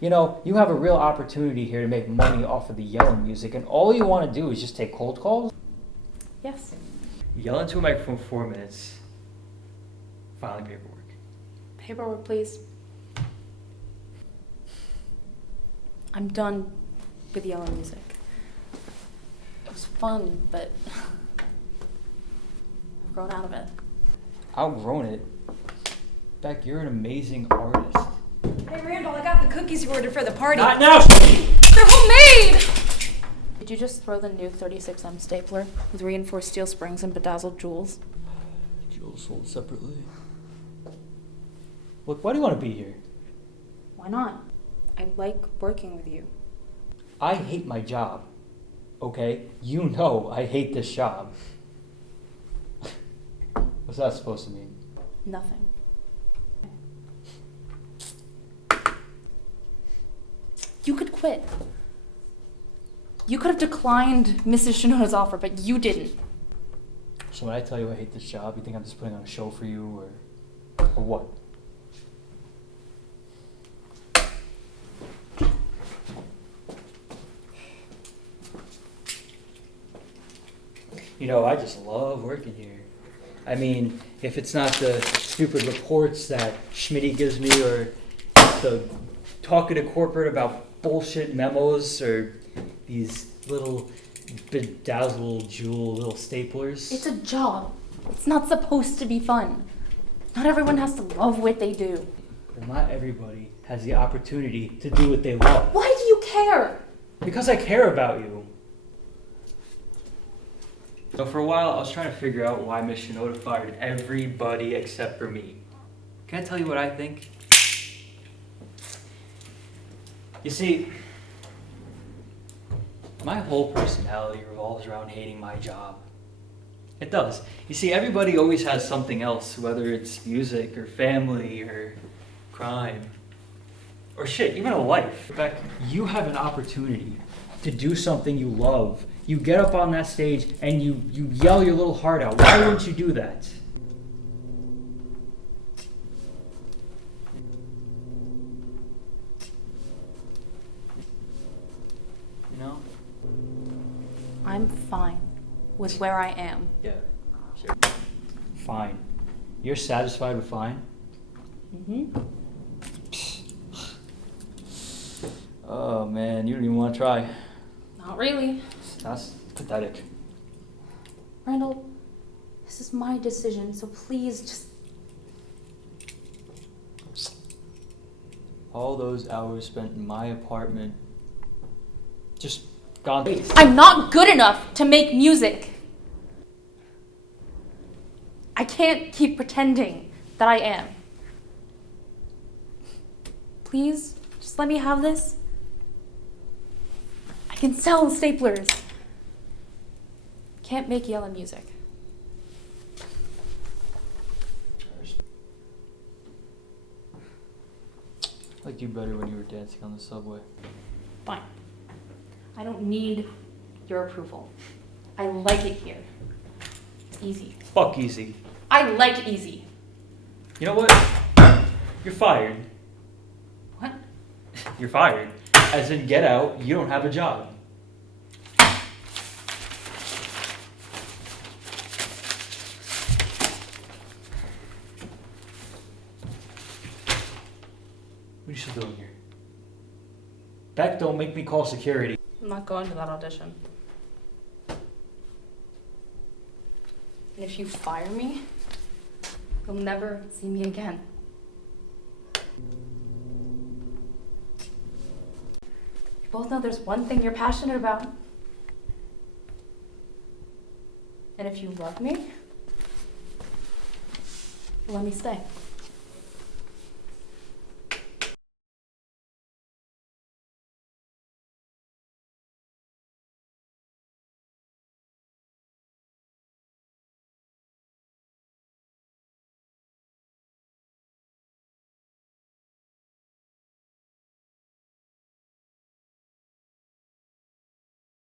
You know, you have a real opportunity here to make money off of the yelling music, and all you want to do is just take cold calls? Yes. Yell into a microphone for 4 minutes. Filing paperwork. Paperwork, please. I'm done with yelling music. It was fun, but I've grown out of it. Outgrown it? Beck, you're an amazing artist. Hey Randall, I got the cookies you ordered for the party. Not now! They're homemade! Did you just throw the new 36M stapler with reinforced steel springs and bedazzled jewels? Jewels sold separately. Look, why do you want to be here? Why not? I like working with you. I hate my job. Okay? You know I hate this job. What's that supposed to mean? Nothing. You could quit. You could have declined Mrs. Shinoda's offer, but you didn't. So when I tell you I hate this job, you think I'm just putting on a show for you, or what? You know, I just love working here. I mean, if it's not the stupid reports that Schmitty gives me, or the talking to corporate about bullshit memos, or these little bedazzled jewel little staplers. It's a job. It's not supposed to be fun. Not everyone has to love what they do. Well, not everybody has the opportunity to do what they love. Why do you care? Because I care about you. So for a while, I was trying to figure out why Miss Shinoda fired everybody except for me. Can I tell you what I think? You see, my whole personality revolves around hating my job. It does. You see, everybody always has something else, whether it's music or family or crime or shit, even a life. Beck, you have an opportunity to do something you love. You get up on that stage and you yell your little heart out. Why wouldn't you do that? You know? I'm fine with where I am. Yeah, sure. Fine. You're satisfied with fine? Mm-hmm. Oh man, you don't even want to try. Not really. That's pathetic. Randall, this is my decision, so please just... All those hours spent in my apartment, just gone to waste. I'm not good enough to make music. I can't keep pretending that I am. Please, just let me have this. I can sell staplers. Can't make yellow music. I liked you better when you were dancing on the subway. Fine. I don't need your approval. I like it here. Easy. Fuck easy. I like easy. You know what? You're fired. What? You're fired. As in, get out, you don't have a job. What are you still doing here? Beck, don't make me call security. I'm not going to that audition. And if you fire me, you'll never see me again. We both know there's one thing you're passionate about. And if you love me, let me stay.